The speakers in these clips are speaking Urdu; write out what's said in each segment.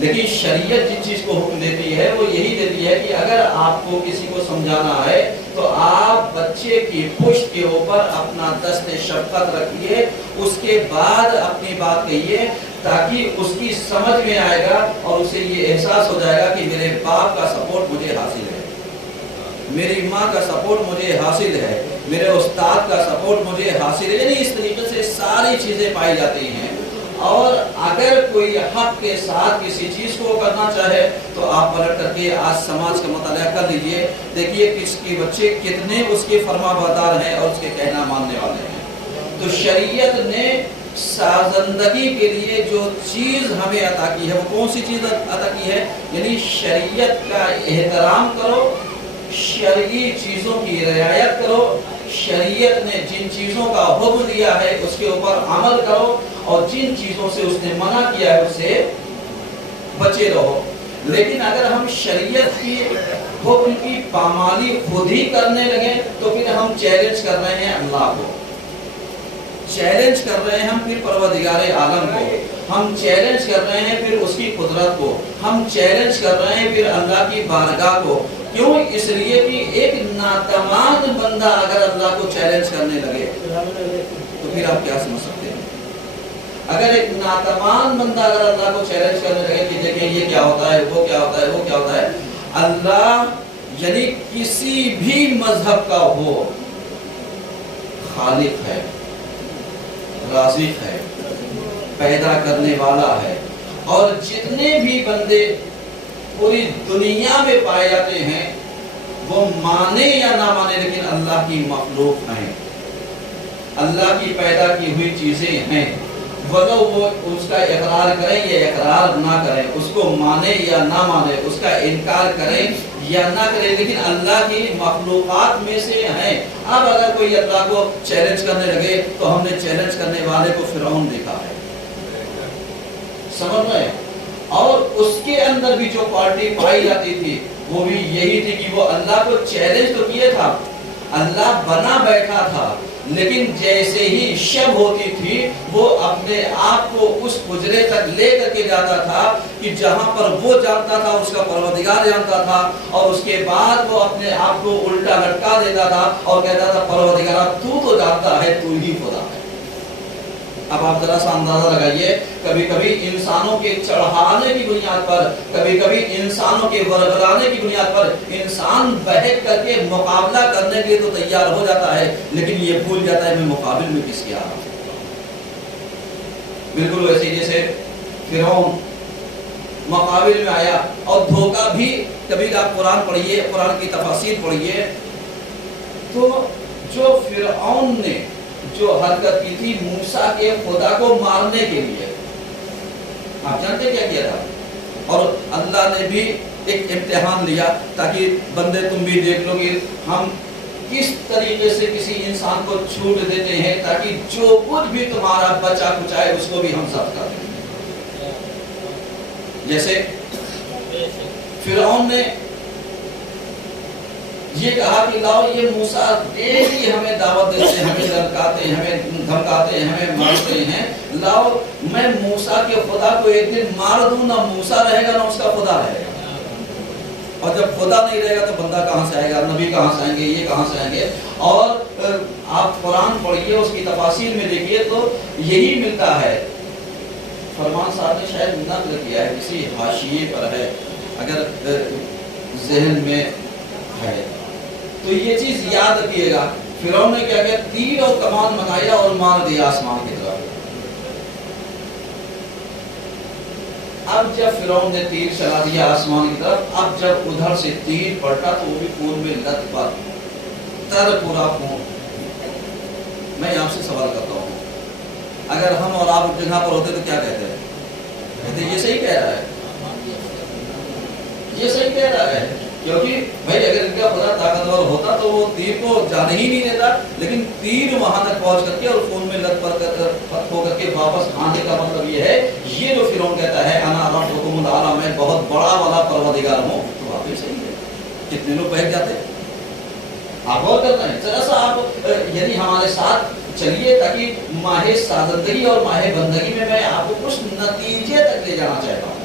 لیکن شریعت جس چیز کو حکم دیتی ہے وہ یہی دیتی ہے کہ اگر آپ کو کسی کو سمجھانا ہے تو آپ بچے کی پشت کے اوپر اپنا دست شفقت رکھیے، اس کے بعد اپنی بات کہیے، تاکہ اس کی سمجھ میں آئے گا اور اسے یہ احساس ہو جائے گا کہ میرے باپ کا سپورٹ مجھے حاصل ہے، میری ماں کا سپورٹ مجھے حاصل ہے، میرے استاد کا سپورٹ مجھے حاصل ہے۔ یعنی اس طریقے سے ساری چیزیں پائی جاتی ہیں۔ اور اگر کوئی حق کے ساتھ کسی چیز کو کرنا چاہے تو آپ پلٹ کر کے آج سماج کا مطالعہ کر لیجئے، دیکھیے کس کے بچے کتنے اس کے فرما بردار ہیں اور اس کے کہنا ماننے والے ہیں۔ تو شریعت نے سازندگی کے لیے جو چیز ہمیں عطا کی ہے وہ کون سی چیز عطا کی ہے؟ یعنی شریعت کا احترام کرو، شرعی چیزوں کی رعایت کرو، شریعت نے جن چیزوں کا حکم دیا ہے اس کے اوپر عمل کرو، اور جن چیزوں سے اس نے منع کیا ہے اس سے بچے رہو۔ لیکن اگر ہم شریعت کی حکم کی پامالی خود ہی کرنے لگیں تو پھر ہم چیلنج کر رہے ہیں اللہ کو، چیلنج کر رہے ہیں ہم پھر پروردگار عالم کو، ہم چیلنج کر رہے ہیں پھر اس کی قدرت کو، ہم چیلنج کر رہے ہیں پھر اللہ کی بارگاہ کو۔ کیوں؟ اس لیے کہ ایک ناتمام بندہ اگر اللہ کو چیلنج کرنے لگے تو پھر آپ کیا سمجھ سکتے ہیں؟ اگر ایک ناتمام بندہ اگر اللہ کو چیلنج کرنے لگے کہ دیکھیں یہ کیا ہوتا ہے، وہ کیا ہوتا ہے، وہ کیا ہوتا ہے، اللہ یعنی کسی بھی مذہب کا ہو خالق ہے، رازق ہے، پیدا کرنے والا ہے، اور جتنے بھی بندے پوری دنیا میں پائے جاتے ہیں وہ مانے یا نہ مانے لیکن اللہ کی مخلوق ہیں، اللہ کی پیدا کی ہوئی چیزیں ہیں، ولو وہ اس کا اقرار کریں یا اقرار نہ کریں، اس کو مانے یا نہ مانے، اس کا انکار کریں یا نہ کریں، لیکن اللہ کی مخلوقات میں سے ہیں۔ اب اگر کوئی اللہ کو چیلنج کرنے لگے تو ہم نے چیلنج کرنے والے کو فرعون دیکھا ہے، سمجھ رہے ہیں؟ اور اس کے اندر بھی جو پارٹی پائی جاتی تھی وہ بھی یہی تھی کہ وہ اللہ کو چیلنج تو کیے تھا، اللہ بنا بیٹھا تھا، لیکن جیسے ہی شب ہوتی تھی وہ اپنے آپ کو اس حجرے تک لے کر کے جاتا تھا کہ جہاں پر وہ جانتا تھا اس کا پروردگار جانتا تھا، اور اس کے بعد وہ اپنے آپ کو الٹا لٹکا دیتا تھا اور کہتا تھا پروردگار تو جانتا ہے، تو ہی خدا ہے۔ اب آپ ذرا سا اندازہ لگائیے، کبھی کبھی انسانوں کے چڑھانے کی بنیاد پر، کبھی کبھی انسانوں کے ورگلانے کی بنیاد پر انسان بہک کر کے مقابلہ کرنے کے لیے تو تیار ہو جاتا ہے، لیکن یہ بھول جاتا ہے میں مقابل میں کس کے آ رہا ہوں۔ بالکل ویسے جیسے فرعون مقابل میں آیا، اور دھوکہ بھی کبھی آپ قرآن پڑھیے، قرآن کی تفاسیر پڑھیے تو جو فرعون نے جو حرکت کی تھی موسیٰ کے خدا کو مارنے کے لیے، آپ جانتے کیا کیا تھا؟ اور اللہ نے بھی ایک امتحان لیا تاکہ بندے تم بھی دیکھ لو کہ ہم کس طریقے سے کسی انسان کو چھوٹ دیتے ہیں تاکہ جو کچھ بھی تمہارا بچا کچھ ہے اس کو بھی ہم ضبط کر دیں۔ جیسے فرعون نے یہ کہا کہ لاؤ یہ موسیٰ ڈیلی ہمیں دعوت دیتے ہیں، ہمیں لڑکاتے ہیں، ہمیں دھمکاتے ہیں، ہمیں مارتے ہیں، لاؤ میں موسیٰ کے خدا کو ایک دن مار دوں، نہ موسیٰ رہے گا نہ اس کا خدا رہے گا، اور جب خدا نہیں رہے گا تو بندہ کہاں سے آئے گا، نبی کہاں سے آئیں گے، یہ کہاں سے آئیں گے۔ اور آپ قرآن پڑھیے، اس کی تفاسیر میں دیکھیے تو یہی ملتا ہے۔ فرمان صاحب نے شاید نقل کیا ہے، کسی حاشیے پر ہے، اگر ذہن میں ہے تو یہ چیز یاد رکھیے گا۔ فرعون نے کیا کیا؟ تیر اور کمان منگایا اور مار دیا آسمان کی طرف۔ اب جب فرعون نے تیر چلا دیا آسمان کی طرف، اب جب ادھر سے تیر پڑتا تو وہ بھی خون میں لت پت تر پورا خون۔ میں آپ سے سوال کرتا ہوں، اگر ہم اور آپ جگہ پر ہوتے تو کیا کہتے ہیں؟ کہتے یہ صحیح کہہ رہا ہے، یہ صحیح کہہ رہا ہے، کیونکہ بھائی اگر ان کا خدا طاقتور ہوتا تو وہ تیر کو جانے ہی نہیں دیتا، لیکن تیر وہاں تک پہنچ کر کے اور خون میں لت پت ہو کر کے واپس آنے کا مطلب یہ ہے، یہ جو فرعون کہتا ہے انا ربکم الاعلی، میں بہت بڑا والا پروردگار ہوں، تو واقعی صحیح ہے۔ کتنے لوگ بہک جاتے ہیں، آپ غور کرتے ہیں۔ ذرا سا آپ یعنی ہمارے ساتھ چلیے تاکہ ماہ سازندگی اور ماہ بندگی میں آپ کو کچھ نتیجے تک لے جانا چاہتا ہوں،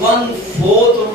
1/4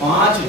5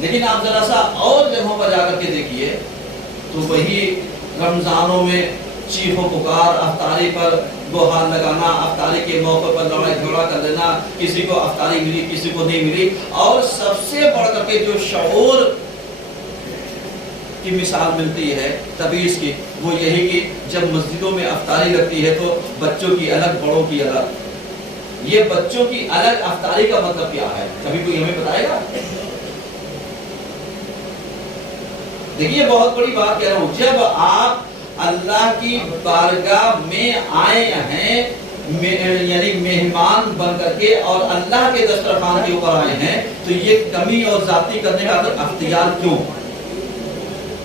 لیکن آپ ذرا سا اور جگہوں پر جا کر کے دیکھیے تو وہی رمضانوں میں چیخ و پکار، افطاری پر گوہار لگانا، افطاری کے موقع پر لڑائی جھگڑا کر لینا، کسی کو افطاری ملی کسی کو نہیں ملی، اور سب سے بڑھ کر کے جو شعور کی مثال ملتی ہے تبعیض کی، وہ یہی کہ جب مسجدوں میں افطاری لگتی ہے تو بچوں کی الگ بڑوں کی الگ۔ یہ بچوں کی الگ افطاری کا مطلب کیا ہے؟ کبھی کوئی ہمیں بتائے گا؟ دیکھیے بہت بڑی بات کہہ رہا ہوں، جب آپ اللہ کی بارگاہ میں آئے ہیں یعنی مہمان بن کر کے اور اللہ کے دسترخوان کے اوپر آئے ہیں، تو یہ کمی اور زیادتی کرنے کا اختیار کیوں؟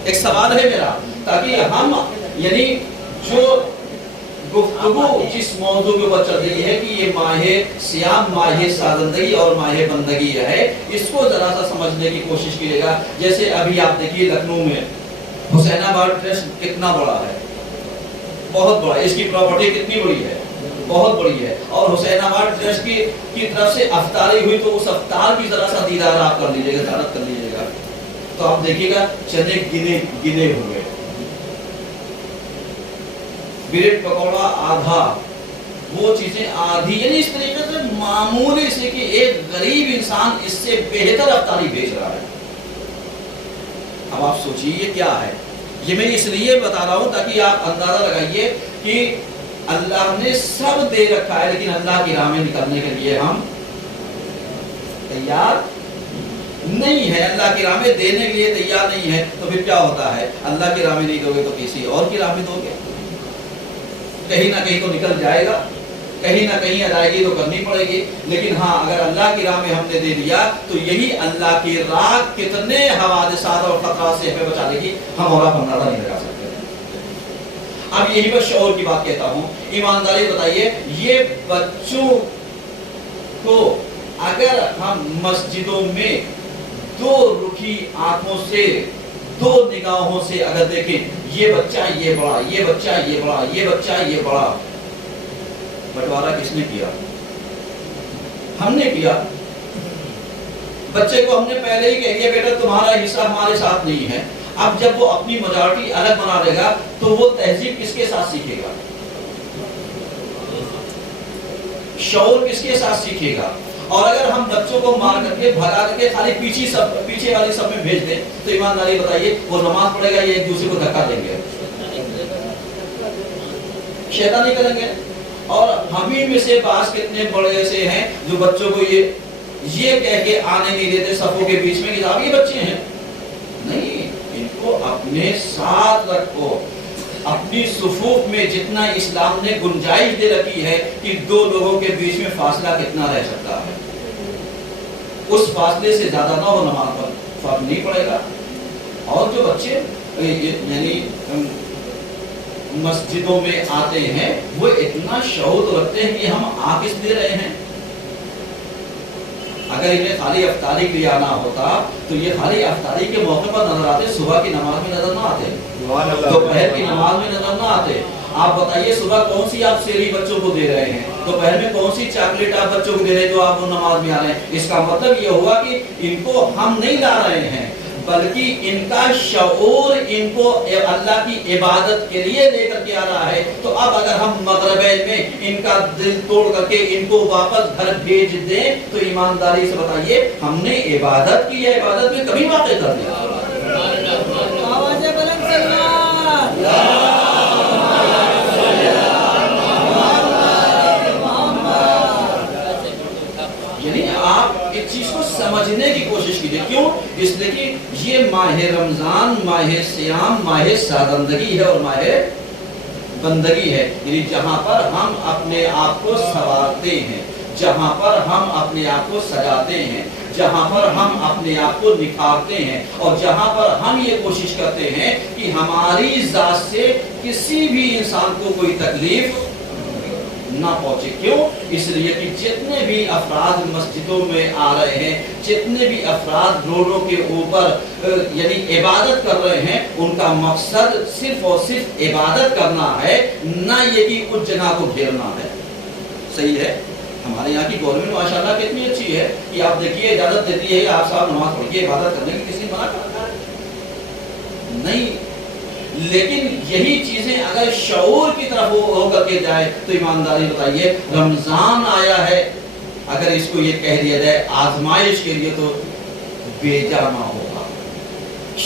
ایک سوال ہے میرا، تاکہ ہم یعنی جو گفتگو جس موضوع کے اوپر چل رہی ہے کہ یہ ماہ صیام، ماہ سازندگی اور ماہ بندگی ہے، اس کو ذرا سا سمجھنے کی کوشش کیجیے گا۔ جیسے ابھی آپ دیکھیے لکھنؤ میں حسین آباد ٹرسٹ کتنا بڑا ہے، بہت بڑا، اس کی پراپرٹی کتنی بڑی ہے، بہت بڑی ہے، اور حسین آباد ٹرسٹ کی طرف سے افطاری ہوئی تو اس افطار کی ذرا سا دیدار آپ کر لیجیے گا، زیارت کر لیجیے گا، تو آپ دیکھیے گا چنے گنے ہوئے، بریڈ پکوڑا آدھا، وہ چیزیں آدھی، یعنی اس طریقے سے معمولی سے کہ ایک غریب انسان اس سے بہتر افطاری بیچ رہا ہے۔ اب آپ سوچیے یہ کیا ہے؟ یہ میں اس لیے بتا رہا ہوں تاکہ آپ اندازہ لگائیے کہ اللہ نے سب دے رکھا ہے، لیکن اللہ کی راہ میں نکلنے کے لیے ہم تیار نہیں ہے، اللہ کی راہ میں دینے کے لیے تیار نہیں ہے، تو پھر کیا ہوتا ہے؟ اللہ کی راہ میں نہیں دو گے تو کسی اور کی راہ میں دو گے، کہیں نہ کہیں تو نکل جائے گا، کہیں نہ کہیں ادائیگی تو کرنی پڑے گی۔ لیکن ہاں اگر اللہ کی راہ میں ہم نے دے دیا تو یہی اللہ کی راہ کتنے حوادثات اور خطرات سے ہمیں بچا لے گی، ہم اور آپ اندازہ نہیں لگا سکتے۔ اب یہی پر شعور کی بات کہتا ہوں، ایمانداری بتائیے، یہ بچوں کو اگر ہم مسجدوں میں دو رخی آنکھوں سے، دو نگاہوں سے اگر دیکھیں، یہ بچہ یہ بڑا، یہ بچہ یہ بڑا، یہ بچہ یہ بڑا، بٹوارا کس نے کیا؟ ہم نے کیا۔ بچے کو ہم نے پہلے ہی کہہ دیا بیٹا تمہارا حصہ ہمارے ساتھ نہیں ہے۔ اب جب وہ اپنی میجورٹی الگ بنا لے گا تو وہ تہذیب کس کے ساتھ سیکھے گا؟ شعور کس کے ساتھ سیکھے گا؟ اور اگر ہم بچوں کو مار کر کے بھگا کر کے خالی پیچھے والی سب میں بھیج دیں تو ایمانداری بتائیے وہ نماز پڑھے گا یا ایک دوسرے کو دھکا دیں گے؟ شیطانی کریں گے۔ اور ہمیں میں سے بعض کتنے بڑے ایسے ہیں جو بچوں کو یہ کہہ کے آنے نہیں دیتے صفوں کے بیچ میں کہ آپ یہ بچے ہیں، نہیں، ان کو اپنے ساتھ رکھو۔ اپنی صفوف میں جتنا اسلام نے گنجائش دے رکھی ہے کہ دو لوگوں کے بیچ میں فاصلہ کتنا رہ سکتا ہے، اس فاصلے سے زیادہ نہ ہو، نماز پر فرق نہیں پڑے گا۔ اور جو بچے یعنی مسجدوں میں آتے ہیں وہ اتنا شعور رکھتے ہیں کہ ہم آ کس دے رہے ہیں۔ اگر انہیں خالی افطاری کے لیے آنا ہوتا تو یہ خالی افطاری کے موقع پر نظر آتے، صبح کی نماز میں نظر نہ آتے، دوپہر کی نماز میں نظر نہ آتے۔ آپ بتائیے صبح کون سی آپ سیری بچوں کو دے رہے ہیں، دوپہر میں کون سی چاکلیٹ آپ بچوں کو دے رہے ہیں جو آپ نماز میں آ رہے ہیں؟ اس کا مطلب یہ ہوا کہ ان کو ہم نہیں لا رہے ہیں بلکہ ان کا شعور ان کو اللہ کی عبادت کے لیے لے کر کے آ رہا ہے۔ تو اب اگر ہم مغربین میں ان کا دل توڑ کر کے ان کو واپس گھر بھیج دیں تو ایمانداری سے بتائیے ہم نے عبادت کی ہے، عبادت میں کبھی واقع کر دیا۔ یعنی آپ اس چیز کو سمجھنے کی کوشش کیجیے، کیوں؟ اس لیے کہ یہ ماہ رمضان، ماہ صیام، ماہ سازندگی ہے اور ماہ بندگی ہے، یعنی جہاں پر ہم اپنے آپ کو سنوارتے ہیں، جہاں پر ہم اپنے آپ کو سجاتے ہیں، جہاں پر ہم اپنے آپ کو نکھارتے ہیں، اور جہاں پر ہم یہ کوشش کرتے ہیں کہ ہماری ذات سے کسی بھی انسان کو کوئی تکلیف نہ پہنچے۔ کیوں؟ اس لیے کہ جتنے بھی افراد مسجدوں میں آ رہے ہیں، جتنے بھی افراد روڈوں کے اوپر یعنی عبادت کر رہے ہیں، ان کا مقصد صرف اور صرف عبادت کرنا ہے، نہ یہ کہ کچھ جگہ کو گھیرنا ہے۔ صحیح ہے؟ ہمارے یہاں کی گورنمنٹ ماشاءاللہ کتنی اچھی ہے کہ آپ دیکھیے اجازت دیتی ہے کہ آپ صاحب نماز پڑھیے، عبادت کرنے کی، کسی نے منع کرتا ہے نہیں۔ لیکن یہی چیزیں اگر شعور کی طرف ہو کر کے جائے تو ایمانداری بتائیے، رمضان آیا ہے، اگر اس کو یہ کہہ دیا جائے آزمائش کے لیے تو بیجانا ہوگا۔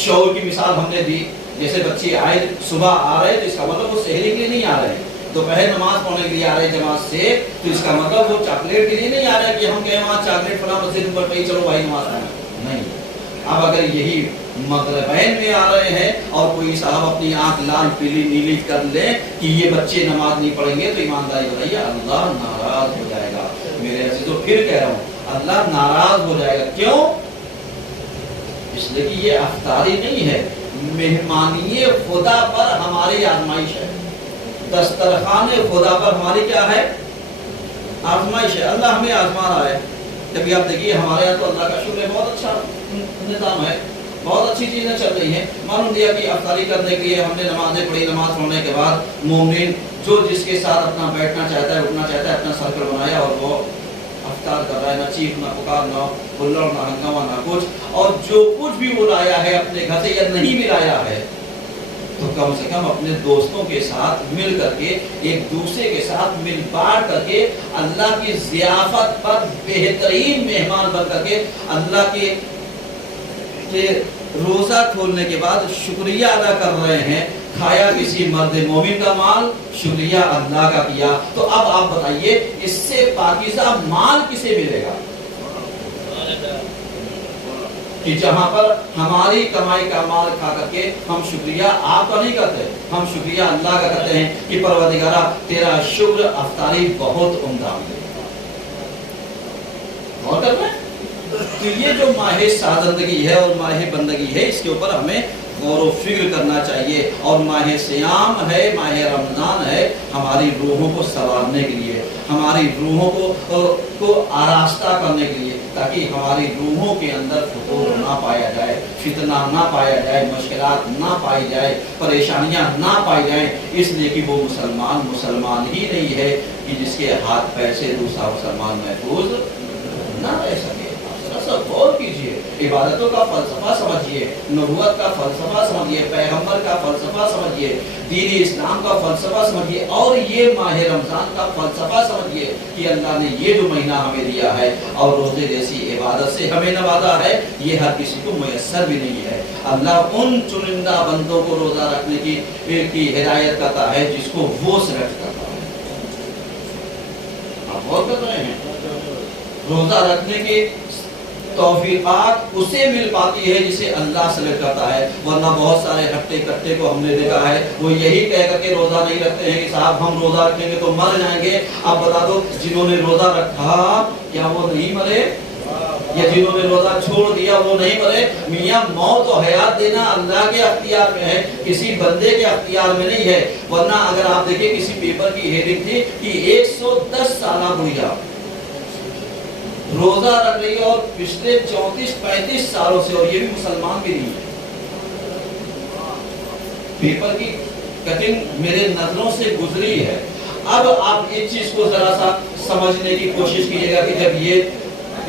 شعور کی مثال ہم نے دی، جیسے بچے آئے صبح آ رہے تو اس کا مطلب وہ سحری کے لیے نہیں آ رہے، دوپہر نماز پڑھنے کے لیے آ رہے جماعت سے، تو اس کا مطلب وہ چاکلیٹ کے لیے نہیں آ رہا کہ ہم کہیں وہاں چاکلیٹ فلاں مسجد پر پہ چلو بھائی نماز پڑھنا، نہیں۔ اب اگر یہی مغربین میں آ رہے ہیں اور کوئی صاحب اپنی آنکھ لال پیلی نیلی کر لے کہ یہ بچے نماز نہیں پڑھیں گے، تو ایمانداری بتائیے اللہ ناراض ہو جائے گا۔ میرے عزیزو پھر کہہ رہا ہوں، اللہ ناراض ہو جائے گا۔ کیوں؟ اس لیے کہ یہ افطاری نہیں ہے، مہمانی خدا پر ہماری آزمائش ہے، دسترخوان خدا پر ہماری کیا ہے؟ آزمائش ہے۔ اللہ ہمیں آزما رہا ہے۔ جب آپ دیکھیے ہمارے یہاں تو اللہ کا شکر ہے، بہت اچھا نظام ہے، بہت اچھی چیزیں چل رہی ہیں۔ معلوم دیا کہ افطاری کرنے کے لیے ہم نے نمازیں پڑھی، نماز پڑھنے کے بعد مومنین جو جس کے ساتھ اپنا بیٹھنا چاہتا ہے، اٹھنا چاہتا ہے، اپنا سرکل بنایا اور وہ افطار کر رہا ہے، نہ چیخ نہ پکار نہ ہلڑ نہ ہنگامہ نہ کچھ، اور جو کچھ بھی وہ لایا ہے اپنے گھر سے یا نہیں بھی لایا ہے تو کم سے کم اپنے دوستوں کے ساتھ مل کر کے، ایک دوسرے کے ساتھ مل بانٹ کر کے، اللہ کی ضیافت پر بہترین مہمان بن کر کے اللہ کے روزہ کھولنے کے بعد شکریہ ادا کر رہے ہیں۔ کھایا کسی مرد مومن کا مال، شکریہ اللہ کا کیا۔ تو اب آپ بتائیے اس سے پاکیزہ مال کسے ملے گا؟ کہ جہاں پر ہماری کمائی کا مال کھا کر کے ہم شکریہ آپ کا نہیں کرتے، ہم شکریہ اللہ کا کرتے ہیں کہ پروردگارہ تیرا شکر، افطاری بہت عمدہ ہے۔ غور کر رہے ہیں؟ تو یہ جو ماہ سازندگی ہے اور ماہ بندگی ہے، اس کے اوپر ہمیں غور و فکر کرنا چاہیے۔ اور ماہ سیام ہے، ماہ رمضان ہے، ہماری روحوں کو سنوارنے کے لیے، ہماری روحوں کو آراستہ کرنے کے لیے، تاکہ ہماری روحوں کے اندر فتور نہ پایا جائے، فتنہ نہ پایا جائے، مشکلات نہ پائی جائے، پریشانیاں نہ پائی جائیں۔ اس لیے کہ وہ مسلمان ہی نہیں ہے کہ جس کے ہاتھ پیر سے دوسرا مسلمان محفوظ نہ رہ سکے۔ سب غور کیجئے، عبادتوں کا فلسفہ سمجھیے، نبوت کا فلسفہ سمجھیے، پیغمبر کا فلسفہ سمجھیے، دین اسلام کا فلسفہ سمجھیے، اور یہ ماہ رمضان کا فلسفہ سمجھیے کہ اللہ نے یہ جو مہینہ ہمیں دیا ہے اور روزے جیسی عبادت سے ہمیں نوازا ہے، یہ ہر کسی کو میسر بھی نہیں ہے۔ اللہ ان چنندہ بندوں کو روزہ رکھنے کی ہدایت کرتا ہے جس کو وہ سلیکٹ کرتا ہے۔ آپ غور کر رہے ہیں؟ روزہ رکھنے کی توفیقات اسے مل پاتی ہے جسے اللہ سلیکٹ کرتا ہے، ورنہ بہت سارے ہٹے کٹے کو ہم نے دیکھا ہے، وہ یہی کہہ کر کے روزہ نہیں رکھتے ہیں کہ صاحب ہم روزہ رکھیں گے تو مر جائیں گے۔ آپ بتا دو جنہوں نے روزہ رکھا کیا وہ نہیں مرے؟ یا جنہوں نے روزہ چھوڑ دیا وہ نہیں مرے؟ میاں موت و حیات دینا اللہ کے اختیار میں ہے، کسی بندے کے اختیار میں نہیں ہے۔ ورنہ اگر آپ دیکھیں کسی پیپر کی ہیڈنگ تھی کہ 110 سالہ بڑھیا روزہ رکھ رہی ہے اور پچھلے 34-35 سالوں سے، اور یہ بھی مسلمان بھی نہیں ہے۔ پیپر کی کٹنگ میرے نظروں سے گزری ہے۔ اب آپ اس چیز کو ذرا سا سمجھنے کی کوشش کیجیے گا کہ جب یہ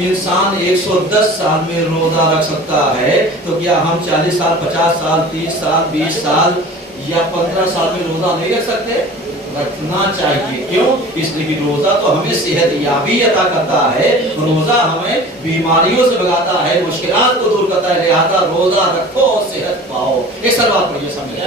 انسان 110 سال میں روزہ رکھ سکتا ہے تو کیا ہم 40 سال 50 سال 30 سال 20 سال یا 15 سال میں روزہ نہیں رکھ سکتے؟ رکھنا چاہیے۔ کیوں؟ اس لیے کہ روزہ تو ہمیں صحت یابی عطا کرتا ہے، روزہ ہمیں بیماریوں سے بھگاتا ہے، مشکلات کو دور کرتا ہے، لہذا روزہ رکھو اور صحت پاؤ۔ ایک سلوات پڑھیے سامنے۔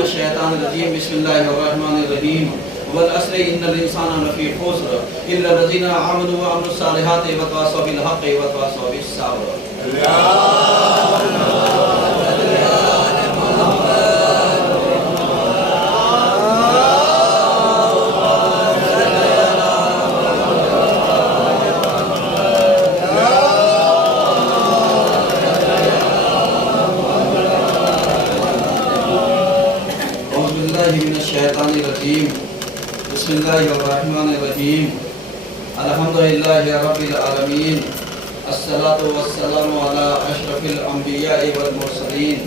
الشیطان الرجیم بسم اللہ الرحمن الرحیم والعصر ان الانسان لفی خسر الا الذین آمنوا وعملوا الصالحات وتواصوا بالحق وتواصوا بالصبر۔ بسم اللہ الرحمن الرحیم الحمدللہ رب العالمین الصلاة والسلام علی اشرف الانبیاء والمرسلین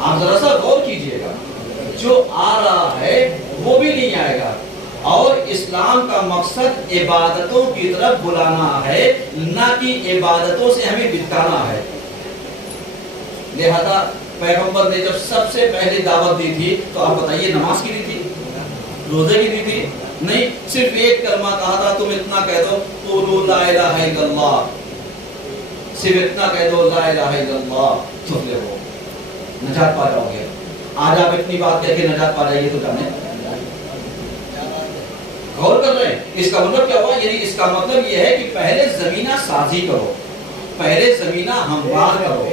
آپ ذرا سا غور کیجئے گا، جو آ رہا ہے وہ بھی نہیں آئے گا، اور اسلام کا مقصد عبادتوں کی طرف بلانا ہے، نہ کہ عبادتوں سے ہمیں بھٹکانا ہے۔ لہذا پیغمبر نے جب سب سے پہلے دعوت دی تھی تو آپ بتائیے نماز کی دی تھی، روزے کی دی تھی؟ نہیں، صرف ایک کلمہ کہا تھا، تم اتنا کہہ دو قولوا لا الہ الا اللہ، صرف اتنا کہہ دو لا الہ الا اللہ، تفلحوا، نجات پا جاؤ گے۔ آج آپ اتنی بات کہہ کے نجات پا جائیے تو جانے غور کر رہے ہیں اس کا مطلب کیا ہوا؟ یعنی اس کا مطلب یہ ہے کہ پہلے زمینہ سازی کرو، پہلے زمینہ ہموار کرو،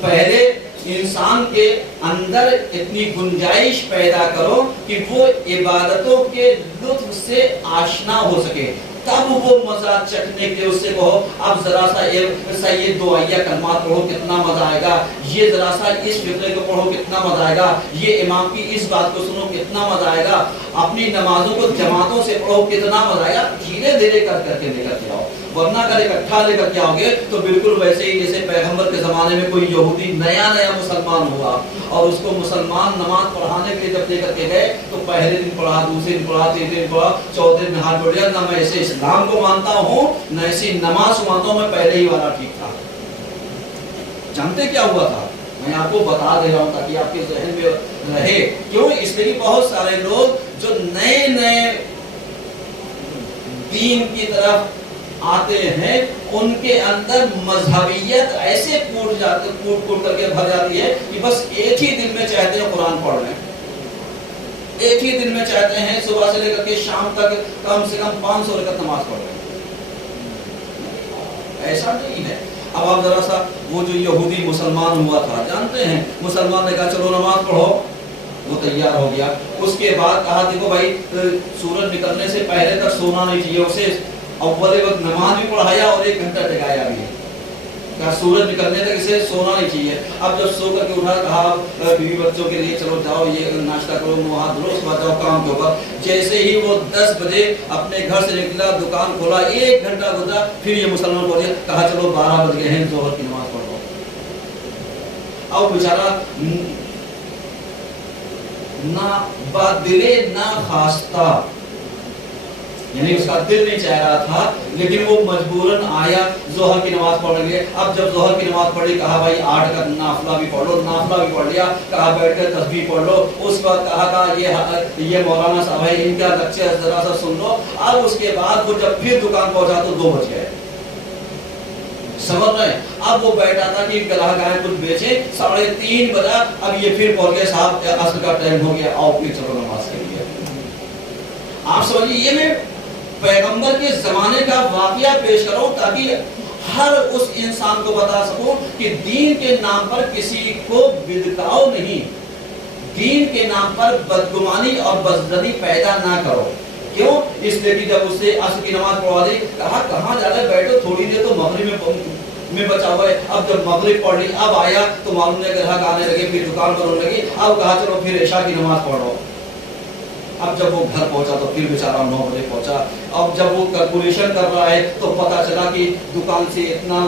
پہلے انسان کے اندر اتنی گنجائش پیدا کرو کہ وہ عبادتوں کے لطف سے آشنا ہو سکے، تب وہ مزہ چکھنے کے اس سے کہو اب ذرا سا یہ دعائیہ کلمات پڑھو کتنا مزہ آئے گا، یہ ذرا سا اس فقرے کو پڑھو کتنا مزہ آئے گا، یہ امام کی اس بات کو سنو کتنا مزہ آئے گا، اپنی نمازوں کو جماعتوں سے پڑھو کتنا مزہ آئے گا، دھیرے دھیرے کر کے لے کر کے آؤ، ورنہ اگر اکٹھا لے کر کے آؤ گے تو بالکل ویسے ہی جیسے پیغمبر کے زمانے میں کوئی یہودی نیا مسلمان ہوا اور اس کو مسلمان نماز پڑھانے کے لیے جب لے کر کے گئے تو پہلے دن پڑھا، دوسرے دن پڑھا، تیسرے دن پڑھا، چوتھے دن ہاتھ جوڑ لیا، نہ میں ایسے اسلام کو مانتا ہوں نہ ایسی نماز مانتا ہوں، میں پہلے ہی والا ٹھیک تھا۔ جانتے کیا ہوا تھا؟ میں آپ کو بتا دے رہا ہوں تاکہ آپ کے ذہن میں رہے، کیوں؟ اس لیے بہت سارے لوگ جو نئے نئے دین کی طرف آتے ہیں ان کے اندر مذہبیت ایسے کوٹ کر کے بھر جاتی ہے کہ بس ایک ہی دن میں چاہتے ہیں قرآن پڑھ لیں، ایک ہی دن میں چاہتے ہیں صبح سے لے کر کے شام تک کم سے کم 500 رکعت نماز پڑھ لیں۔ ایسا نہیں ہے۔ اب آپ ذرا سا وہ جو یہودی مسلمان ہوا تھا، جانتے ہیں مسلمان نے کہا چلو نماز پڑھو، وہ تیار ہو گیا، اس کے بعد کہا دیکھو بھائی سورج نکلنے سے پہلے تک سونا نہیں چاہیے، اسے اول وقت نماز بھی پڑھایا اور 1 گھنٹہ جگایا بھی، کہا سورج نکلنے تک اسے سونا نہیں چاہیے۔ اب جب سو کر کے اٹھا کہا بیوی بچوں کے لیے چلو جاؤ یہ ناشتہ کرو، منہ ہاتھ دھلو، اس بعد جاؤ کام کے اوپر۔ جیسے ہی وہ 10 بجے اپنے گھر سے نکلا، دکان کھولا، 1 گھنٹہ گزرا، پھر یہ مسلمان کو کہا چلو 12 بج گئے ہیں، ظہر کی نماز پڑھ لو۔ اب بیچارہ نہ بادلے نہ خواستہ، یعنی اس کا دل نہیں چاہ رہا تھا لیکن وہ مجبوراً آیا ظہر کی نماز پڑھنے کے لیے۔ اب جب ظہر کی نماز پڑھی کہا بھائی 8 کا نافلہ بھی پڑھ لو، نافلہ بھی پڑھ لیا، کہا بیٹھ کر تسبیح پڑھ لو، اس وقت کہا یہ مولانا صاحب ہے ان کا لیکچر ذرا سا سن لو۔ اب اس کے بعد وہ جب پھر دکان پہنچا تو 2 بج گئے، سمجھ رہے ہیں؟ اب وہ بیٹھا تھا کہ گراہک آئے کچھ بیچے، 3:30 بجا، اب یہ پھر پہنچ گئے صاحب عصر کا ٹائم ہو گیا، آؤ پھر چلو نماز کے لیے۔ آپ سمجھیے یہ میں پیغمبر کے زمانے کا واقعہ پیش کروں تاکہ ہر اس انسان کو بتا سکوں کہ دین کے نام پر کسی کو بدکاؤ نہیں، دین کے نام پر بدگمانی اور بزدلی پیدا نہ کرو۔ کیوں؟ اس لیے کہ جب اس سے عصر کی نماز پڑھوا دی، کہا کہاں جا رہے، بیٹھو تھوڑی دیر تو مغرب میں بچا ہوا ہے۔ اب جب مغرب پڑھ لی، اب آیا تو معلوم ہے گراہک آنے لگے، پھر دکان پر ہونے لگی، اب کہا چلو پھر عشاء کی نماز پڑھو۔ اب جب وہ گھر پہنچا تو پھر بیچارہ 9 بجے پہنچا۔ اب جب وہ کیلکولیشن کر رہا ہے تو پتا چلا کہ دکان سے اتنا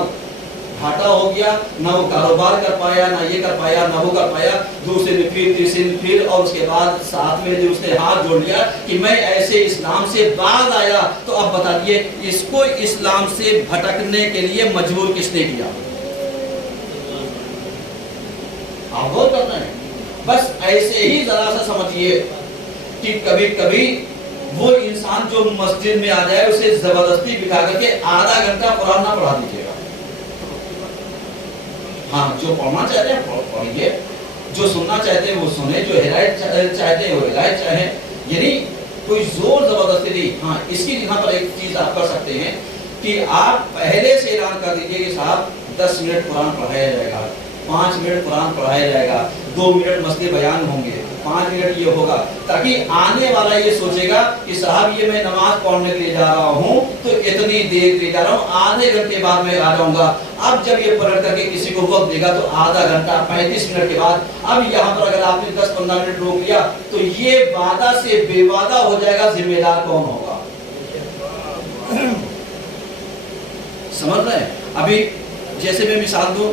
گھاٹا ہو گیا، نہ وہ کاروبار کر پایا، نہ یہ کر پایا، نہ وہ کر پایا۔ دوسرے دن پھر، تیسرے دن پھر، اور اس کے بعد 7ویں دن اس نے ہاتھ جوڑ لیا کہ میں ایسے اسلام سے باز آیا۔ تو اب بتا دیے اس کو اسلام سے بھٹکنے کے لیے مجبور کس نے کیا؟ آپ غور کرنا ہے۔ بس ایسے ہی ذرا سا سمجھیے کہ کبھی کبھی وہ انسان جو مسجد میں آ جائے اسے زبردستی بٹھا کر کے آدھا گھنٹہ قرآن نہ پڑھا دیجیے گا۔ ہاں، جو پڑھنا چاہتے ہیں پڑھیے، جو سننا چاہتے ہیں وہ سنیں، جو ہدایت چاہتے ہیں وہ ہدایت چاہیں، یعنی کوئی زور زبردستی نہیں۔ ہاں، اس کی جگہ پر ایک چیز آپ کر سکتے ہیں کہ آپ پہلے سے اعلان کر دیجیے کہ صاحب 10 منٹ قرآن پڑھایا جائے گا، 5 منٹ قرآن پڑھایا جائے گا، 2 منٹ مسئلے بیان ہوں گے، 5 منٹ یہ ہوگا، تاکہ آنے والا یہ سوچے گا کہ صاحب یہ میں نماز پڑھنے کے لیے جا رہا ہوں تو اتنی دیر کے لیے جا رہا ہوں، آدھے گھنٹے بعد میں آ جاؤں گا۔ اب جب یہ پلٹ کر کے کسی کو وقت دے گا تو آدھا گھنٹہ 35 منٹ کے بعد، اب یہاں پر اگر آپ نے 10-15 منٹ روک لیا تو یہ وعدہ سے بے وعدہ ہو جائے گا، ذمہ دار کون ہوگا؟ سمجھ رہے ہیں؟ ابھی جیسے میں مثال دوں،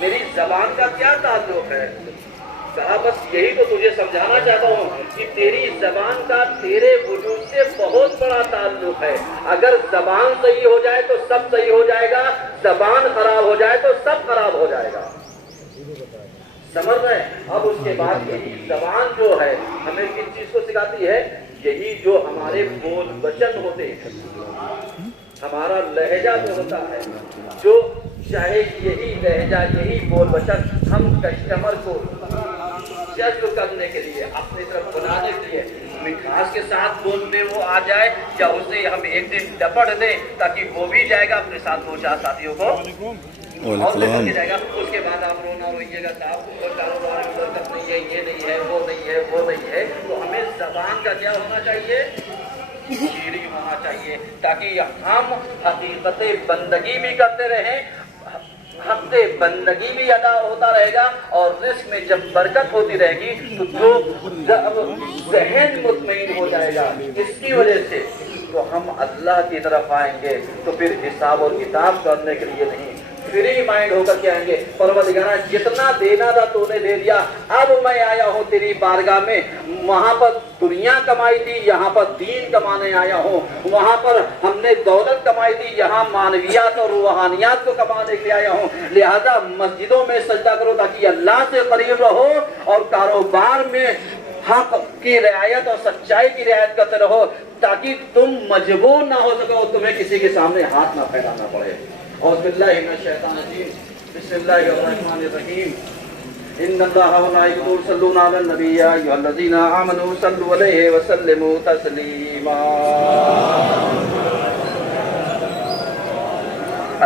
میری زبان کا کیا تعلق ہے؟ کہا بس یہی تو تجھے سمجھانا چاہتا ہوں کہ تیری زبان کا تیرے وجود سے بہت بڑا تعلق ہے. اگر زبان صحیح ہو جائے تو سب صحیح ہو جائے گا، زبان خراب ہو جائے تو سب خراب ہو جائے گا. سمجھ رہے ہیں؟ اب اس کے بعد یہی زبان جو ہے ہمیں کس چیز کو سکھاتی ہے؟ یہی جو ہمارے بول وچن ہوتے ہیں، ہمارا لہجہ جو ہوتا ہے، جو چاہے یہی لہجہ یہی بول وچن ہم کسٹمر کو جذب کرنے کے لیے اپنی طرف بنانے کے لیے مٹھاس کے ساتھ بولنے وہ آ جائے، یا اسے ہم ایک دن ڈپٹ دیں تاکہ وہ بھی جائے گا اپنے ساتھ دو چار ساتھیوں کو اور لے کر کے جائے گا. اس کے بعد آپ رونا روئیے گا صاحب اور کاروبار میں برکت نہیں ہے، یہ نہیں ہے، وہ نہیں ہے، وہ نہیں ہے. تو ہمیں زبان کا کیا ہونا چاہیے؟ شیریں ہونا چاہیے، تاکہ ہم حقیقت بندگی بھی کرتے رہیں، حق بندگی بھی ادا ہوتا رہے گا، اور رزق میں جب برکت ہوتی رہے گی تو جو ذہن مطمئن ہو جائے گا. اس کی وجہ سے تو ہم اللہ کی طرف آئیں گے، تو پھر حساب اور کتاب کرنے کے لیے نہیں، فری مائنڈ ہو کر کے آئیں گے. پروردگار جتنا دینا تھا تو نے دے دیا، اب میں آیا ہوں تیری بارگاہ میں. وہاں پر دنیا کمائی تھی، یہاں پر دین کمانے آیا ہوں. وہاں پر ہم نے دولت کمائی تھی، یہاں معنویات اور روحانیات کو کمانے کے لیے آیا ہوں. لہذا مسجدوں میں سجدہ کرو تاکہ اللہ سے قریب رہو، اور کاروبار میں حق کی رعایت اور سچائی کی رعایت کرتے رہو، تاکہ تم مجبور نہ ہو سکو، تمہیں کسی کے سامنے ہاتھ نہ پھیلانا پڑے. اعوذ باللہ من الشیطان الرجیم، بسم اللہ الرحمن الرحیم. ان اللہ وملائکته یصلون علی النبی یا ایھا الذین آمنوا صلوا علیہ وسلموا تسلیما.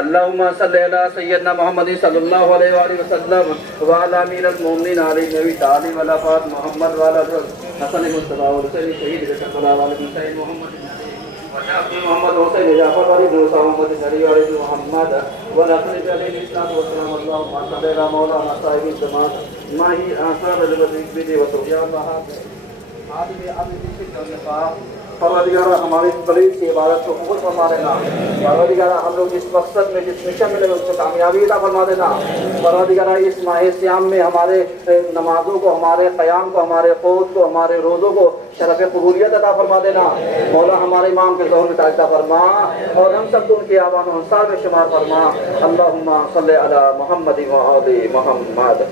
اللہم صلی علی سیدنا محمد صلی اللہ علیہ وآلہ وسلم وعلی امیر المومنین علی نبی تعلیم الافات محمد وعلی حسن مصطفیٰ حسین شہید رسول اللہ علیہ حسین محمد محمد حسین جعفر علی موسیٰ محمد علی علی محمد ونقل علیہ السلام والسلام. اللہم صلی علی مولانا صاحب الجماعت ماہی آثار الوزیق بیدی و توفیہ اللہ عادل عبد الشکر والنفاق. پروردگار ہماری بلیغ کی عبادت کو قبول فرما دینا. پروردگار ہم لوگ جس مقصد میں جس مشن میں لگے اس میں کامیابی عطا فرما دینا. پروردگار اس ماہ صیام میں ہمارے نمازوں کو، ہمارے قیام کو، ہمارے قوت کو، ہمارے روزوں کو شرف قبولیت عطا فرما دینا. مولا ہمارے امام کے ظہور میں تاج عطا فرما، اور ہم سب کو ان کے اعوان و انصار میں شمار فرما. اللہم صلی علی محمد و آل محمد.